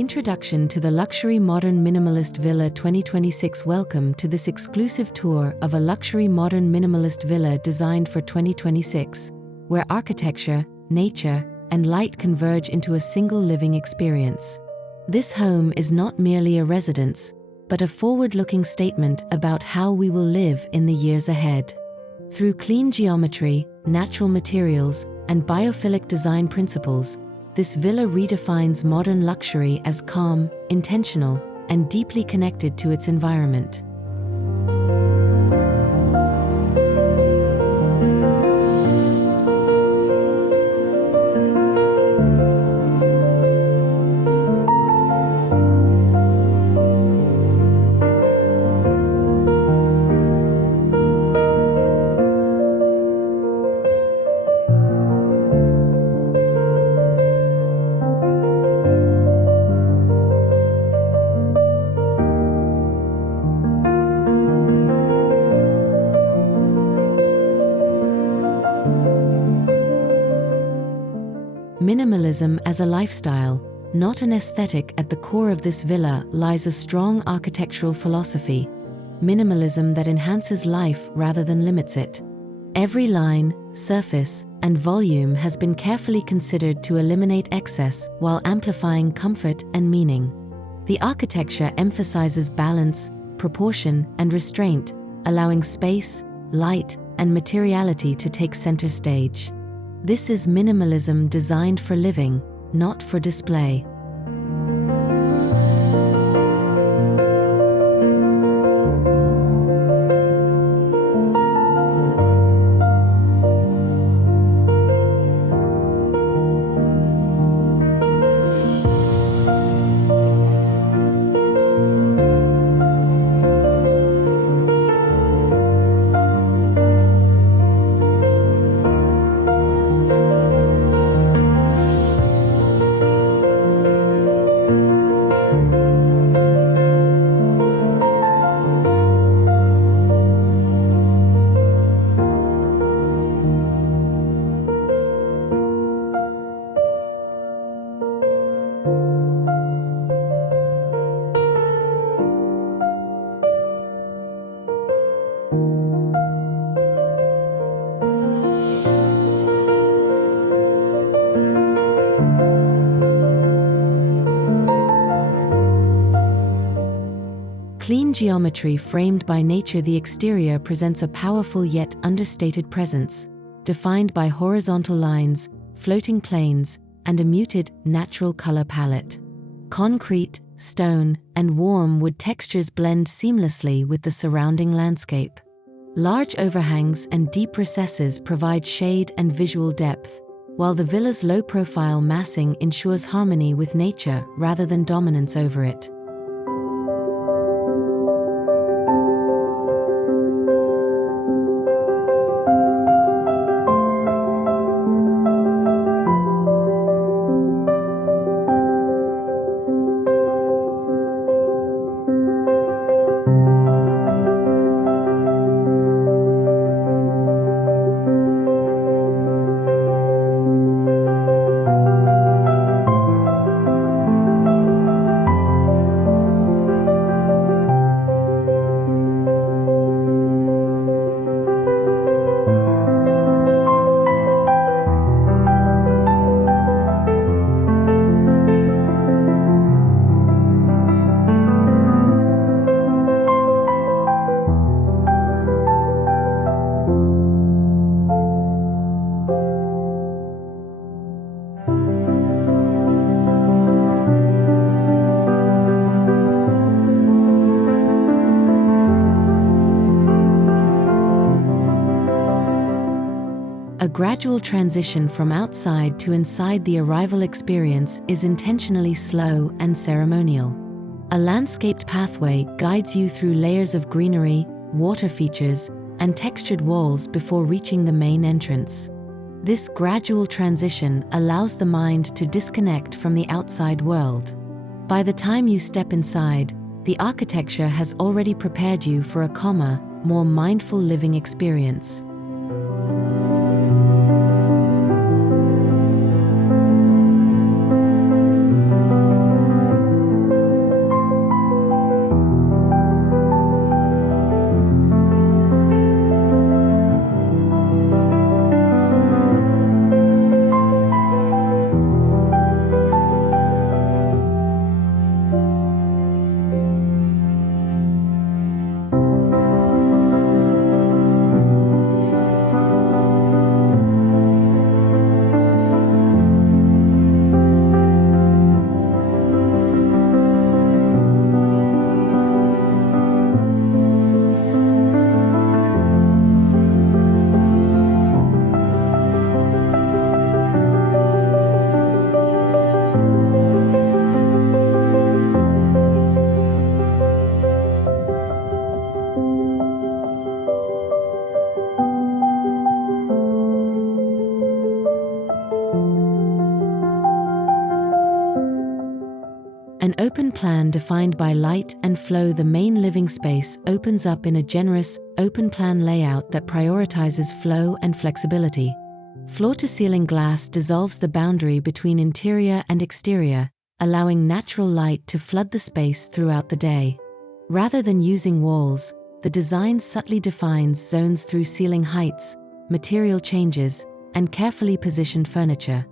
Introduction to the Luxury Modern Minimalist Villa 2026. Welcome to this exclusive tour of a luxury modern minimalist villa designed for 2026, where architecture, nature, and light converge into a single living experience. This home is not merely a residence, but a forward-looking statement about how we will live in the years ahead. Through clean geometry, natural materials, and biophilic design principles, this villa redefines modern luxury as calm, intentional, and deeply connected to its environment. Minimalism as a lifestyle, not an aesthetic. At the core of this villa lies a strong architectural philosophy, minimalism that enhances life rather than limits it. Every line, surface, and volume has been carefully considered to eliminate excess while amplifying comfort and meaning. The architecture emphasizes balance, proportion, and restraint, allowing space, light, and materiality to take center stage. This is minimalism designed for living, not for display. Clean geometry framed by nature. The exterior presents a powerful yet understated presence, defined by horizontal lines, floating planes, and a muted, natural color palette. Concrete, stone, and warm wood textures blend seamlessly with the surrounding landscape. Large overhangs and deep recesses provide shade and visual depth, while the villa's low-profile massing ensures harmony with nature rather than dominance over it. A gradual transition from outside to inside. The arrival experience is intentionally slow and ceremonial. A landscaped pathway guides you through layers of greenery, water features, and textured walls before reaching the main entrance. This gradual transition allows the mind to disconnect from the outside world. By the time you step inside, the architecture has already prepared you for a calmer, more mindful living experience. open plan defined by light and flow. The main living space opens up in a generous, open-plan layout that prioritizes flow and flexibility. Floor-to-ceiling glass dissolves the boundary between interior and exterior, allowing natural light to flood the space throughout the day. Rather than using walls, the design subtly defines zones through ceiling heights, material changes, and carefully positioned furniture.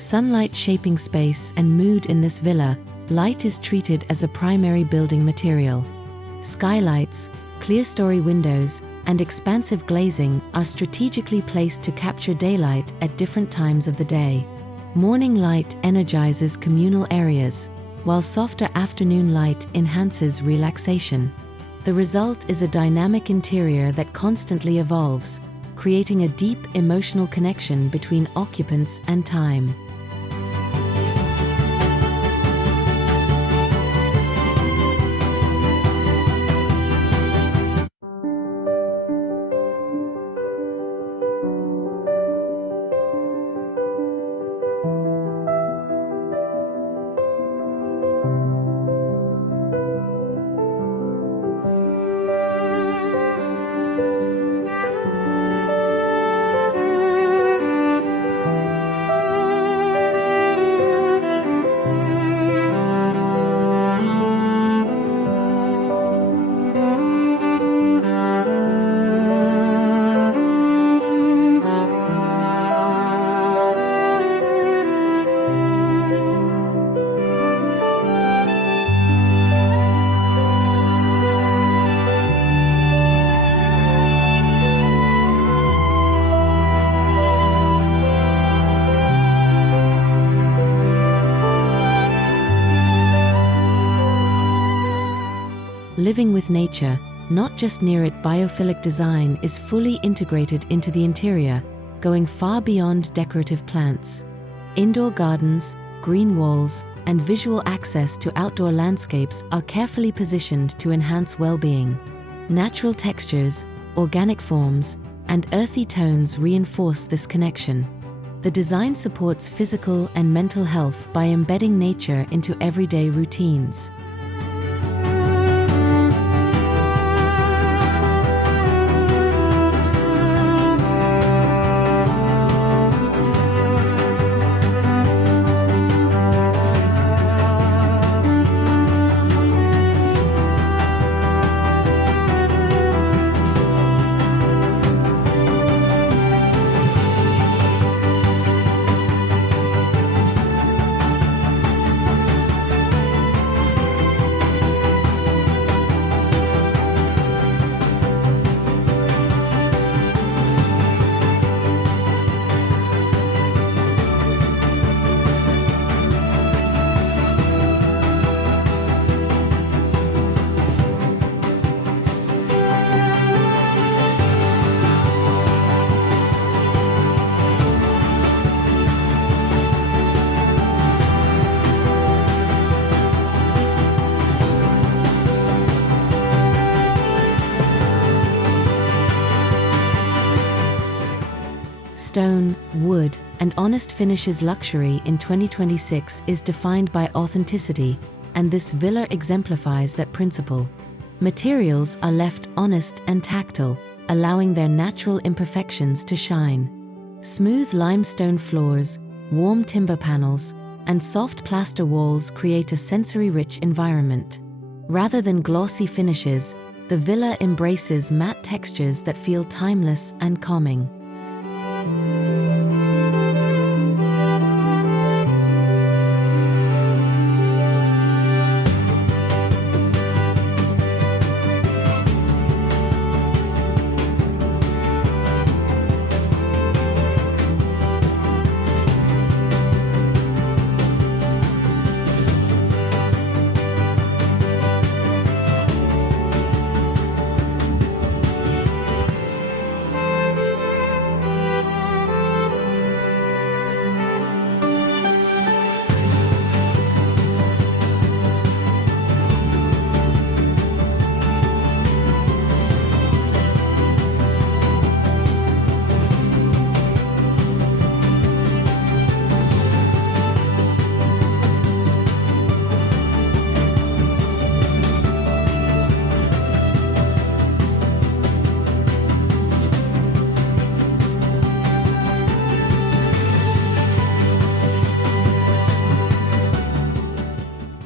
Sunlight shaping space and mood. In this villa, light is treated as a primary building material. Skylights, clear-story windows, and expansive glazing are strategically placed to capture daylight at different times of the day. Morning light energizes communal areas, while softer afternoon light enhances relaxation. The result is a dynamic interior that constantly evolves, creating a deep emotional connection between occupants and time. Living with nature, not just near it. Biophilic design is fully integrated into the interior, going far beyond decorative plants. Indoor gardens, green walls, and visual access to outdoor landscapes are carefully positioned to enhance well-being. Natural textures, organic forms, and earthy tones reinforce this connection. The design supports physical and mental health by embedding nature into everyday routines. Stone, wood, and honest finishes. Luxury in 2026 is defined by authenticity, and this villa exemplifies that principle. Materials are left honest and tactile, allowing their natural imperfections to shine. Smooth limestone floors, warm timber panels, and soft plaster walls create a sensory-rich environment. Rather than glossy finishes, the villa embraces matte textures that feel timeless and calming.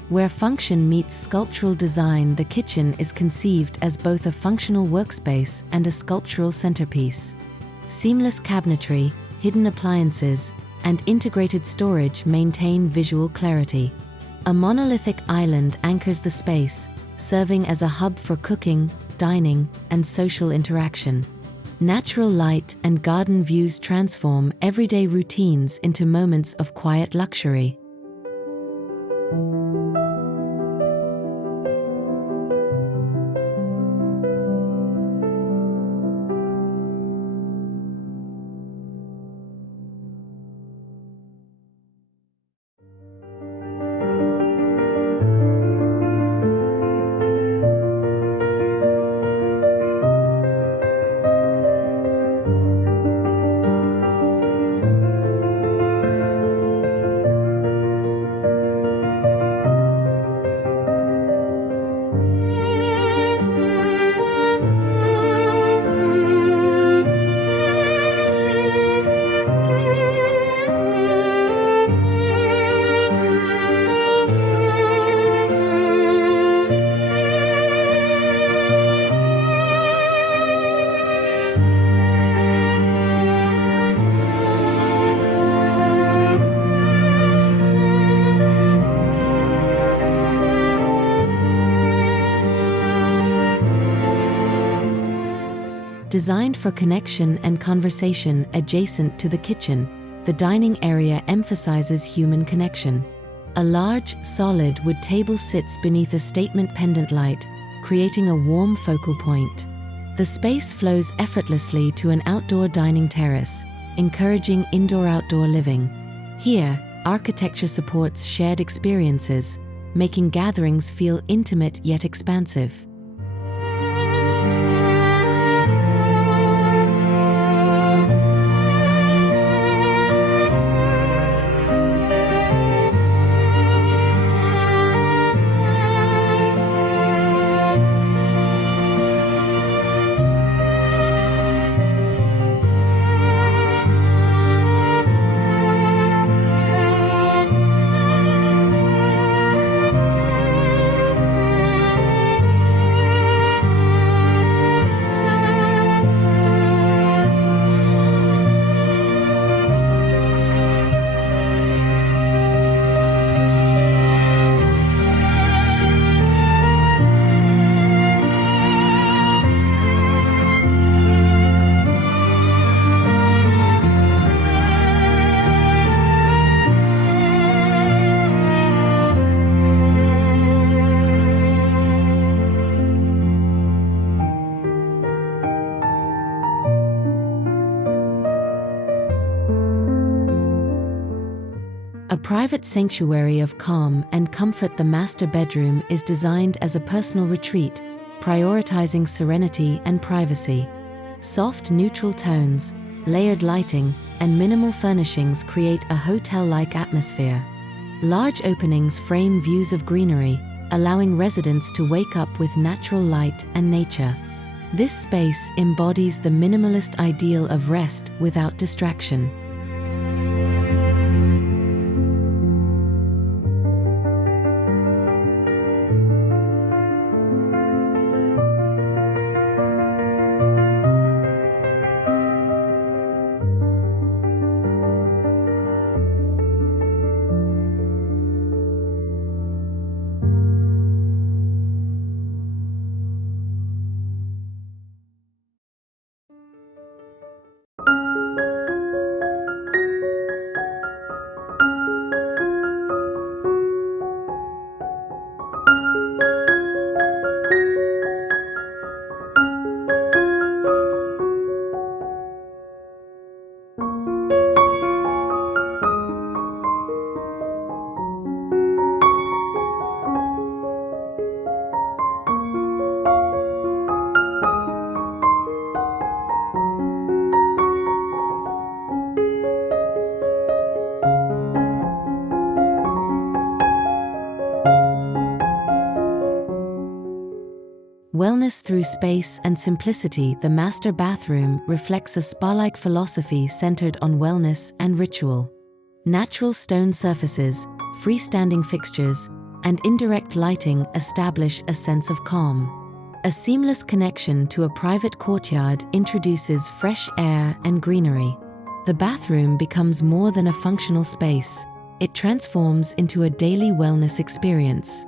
Where function meets sculptural design, the kitchen is conceived as both a functional workspace and a sculptural centerpiece. Seamless cabinetry, hidden appliances, and integrated storage maintain visual clarity. A monolithic island anchors the space, serving as a hub for cooking, dining, and social interaction. Natural light and garden views transform everyday routines into moments of quiet luxury. Designed for connection and conversation adjacent to the kitchen, the dining area emphasizes human connection. A large, solid wood table sits beneath a statement pendant light, creating a warm focal point. The space flows effortlessly to an outdoor dining terrace, encouraging indoor-outdoor living. Here, architecture supports shared experiences, making gatherings feel intimate yet expansive. A private sanctuary of calm and comfort, the master bedroom is designed as a personal retreat, prioritizing serenity and privacy. Soft, neutral tones, layered lighting, and minimal furnishings create a hotel-like atmosphere. Large openings frame views of greenery, allowing residents to wake up with natural light and nature. This space embodies the minimalist ideal of rest without distraction. Wellness through space and simplicity. The master bathroom reflects a spa-like philosophy centered on wellness and ritual. Natural stone surfaces, freestanding fixtures, and indirect lighting establish a sense of calm. A seamless connection to a private courtyard introduces fresh air and greenery. The bathroom becomes more than a functional space. It transforms into a daily wellness experience.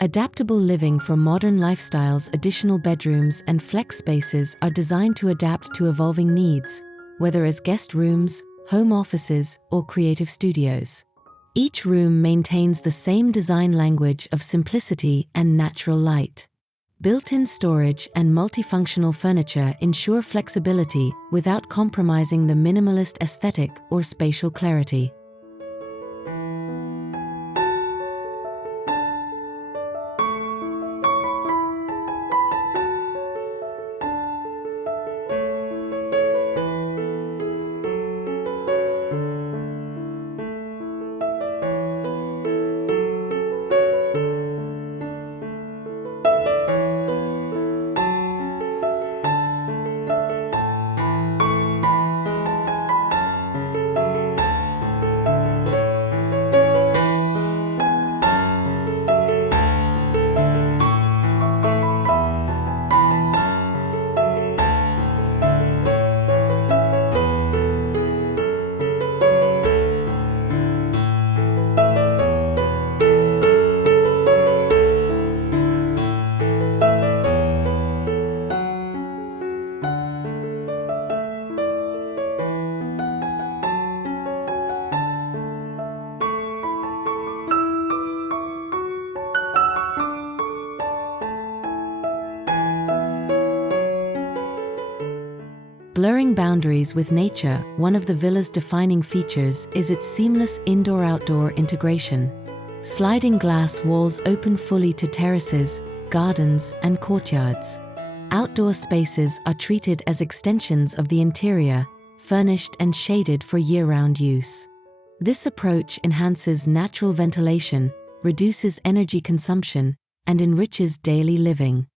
Adaptable living for modern lifestyles. Additional bedrooms and flex spaces are designed to adapt to evolving needs, whether as guest rooms, home offices, or creative studios. Each room maintains the same design language of simplicity and natural light. Built-in storage and multifunctional furniture ensure flexibility without compromising the minimalist aesthetic or spatial clarity. Blurring boundaries with nature. One of the villa's defining features is its seamless indoor-outdoor integration. Sliding glass walls open fully to terraces, gardens, and courtyards. Outdoor spaces are treated as extensions of the interior, furnished and shaded for year-round use. This approach enhances natural ventilation, reduces energy consumption, and enriches daily living.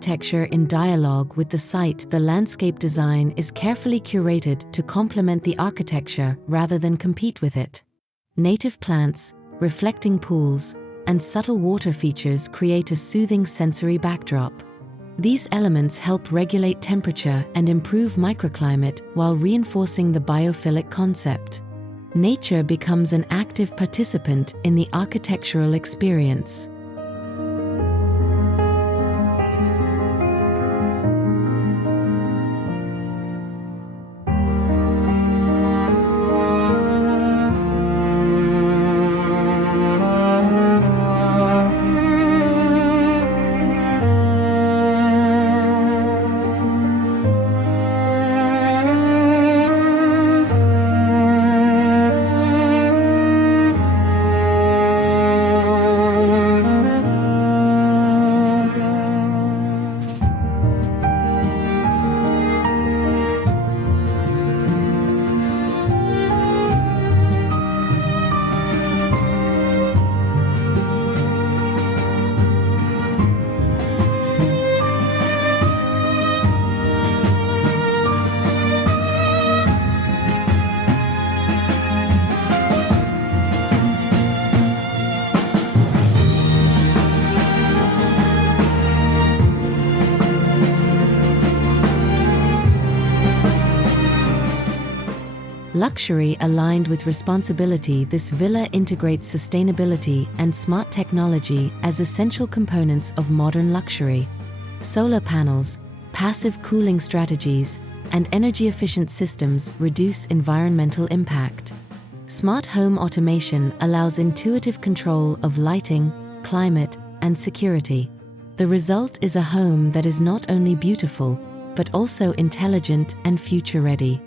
architecture in dialogue with the site. The landscape design is carefully curated to complement the architecture rather than compete with it. Native plants, reflecting pools, and subtle water features create a soothing sensory backdrop. These elements help regulate temperature and improve microclimate while reinforcing the biophilic concept. Nature becomes an active participant in the architectural experience. Luxury aligned with responsibility. This villa integrates sustainability and smart technology as essential components of modern luxury. Solar panels, passive cooling strategies, and energy-efficient systems reduce environmental impact. Smart home automation allows intuitive control of lighting, climate, and security. The result is a home that is not only beautiful, but also intelligent and future-ready.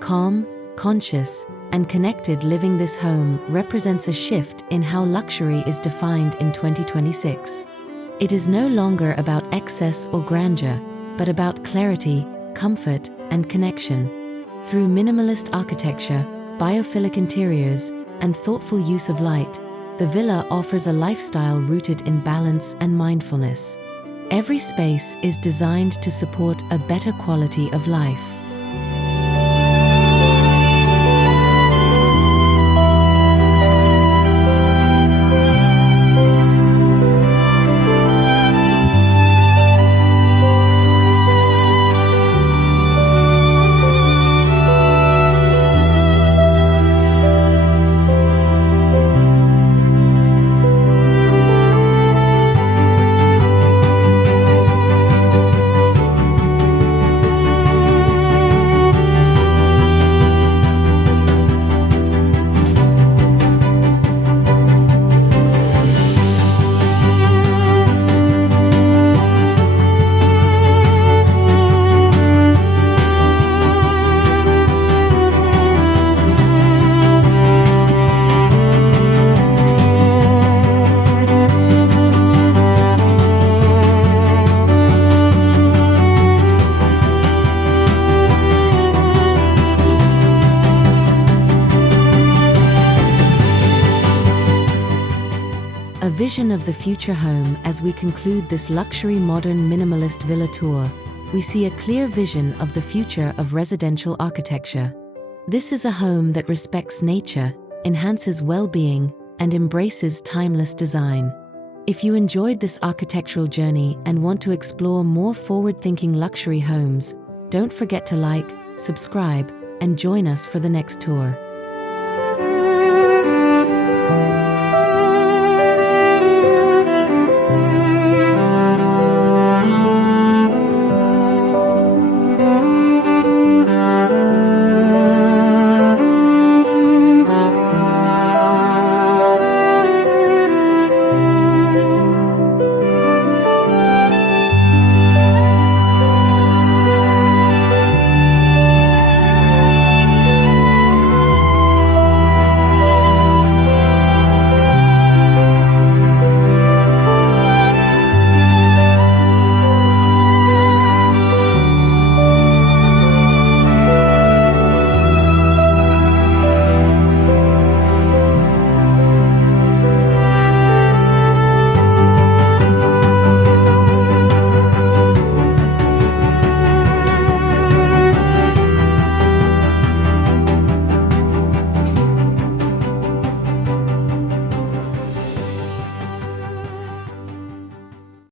Calm, conscious, and connected living. This home represents a shift in how luxury is defined in 2026. It is no longer about excess or grandeur, but about clarity, comfort, and connection. Through minimalist architecture, biophilic interiors, and thoughtful use of light, the villa offers a lifestyle rooted in balance and mindfulness. Every space is designed to support a better quality of life. A vision of the future home. As we conclude this luxury modern minimalist villa tour, we see a clear vision of the future of residential architecture. This is a home that respects nature, enhances well-being, and embraces timeless design. If you enjoyed this architectural journey and want to explore more forward-thinking luxury homes, don't forget to like, subscribe, and join us for the next tour.